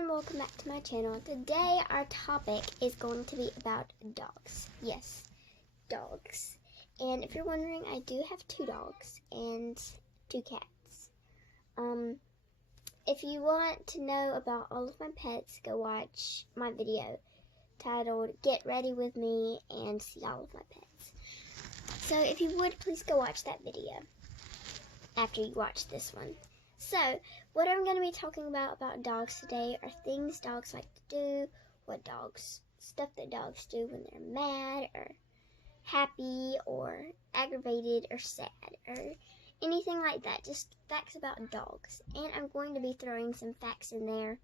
everyone, welcome back to my channel. Today our topic is going to be about dogs. Yes, dogs. And if you're wondering, I do have 2 dogs and 2 cats. If you want to know about all of my pets, go watch my video titled Get Ready With Me and see all of my pets. So if you would, please go watch that video after you watch this one. So, what I'm going to be talking about dogs today are things dogs like to do, stuff that dogs do when they're mad or happy or aggravated or sad or anything like that. Just facts about dogs. And I'm going to be throwing some facts in there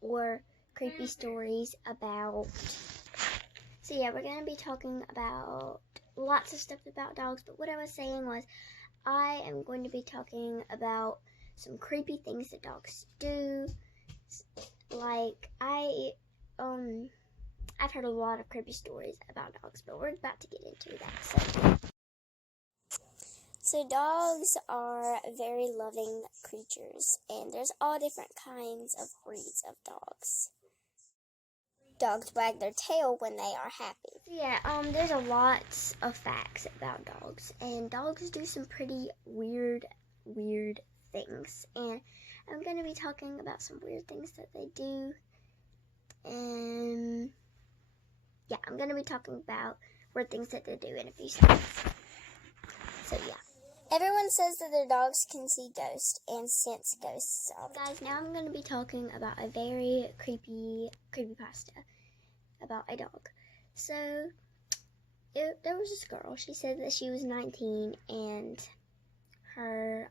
or creepy stories about. So yeah, we're going to be talking about lots of stuff about dogs, but what I was saying was I am going to be talking about some creepy things that dogs do. Like I've heard a lot of creepy stories about dogs, but we're about to get into that. So dogs are very loving creatures, and there's all different kinds of breeds of dogs. Dogs wag their tail when they are happy. Yeah, there's a lot of facts about dogs, and dogs do some pretty weird things, and I'm going to be talking about some weird things that they do, and yeah, I'm going to be talking about weird things that they do in a few seconds. So yeah. Everyone says that their dogs can see ghosts and sense ghosts all the time. Guys, now I'm going to be talking about a very creepypasta about a dog. So, there was this girl. She said that she was 19 and her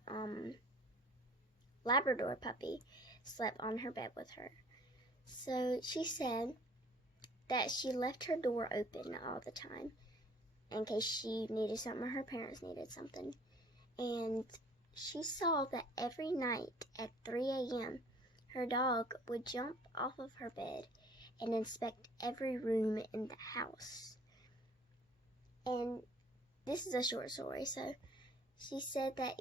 Labrador puppy slept on her bed with her. So she said that she left her door open all the time in case she needed something or her parents needed something. And she saw that every night at 3 a.m. her dog would jump off of her bed and inspect every room in the house. And this is a short story, so she said that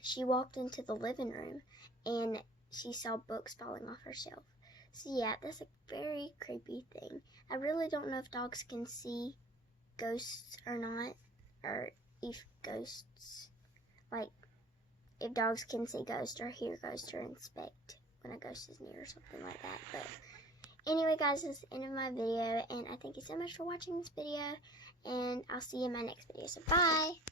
she walked into the living room and she saw books falling off her shelf. So yeah, that's a very creepy thing. I really don't know if dogs can see ghosts or not, or if dogs can see ghosts or hear ghosts or inspect when a ghost is near or something like that. But anyway, guys, this is the end of my video, and I thank you so much for watching this video, and I'll see you in my next video. So bye!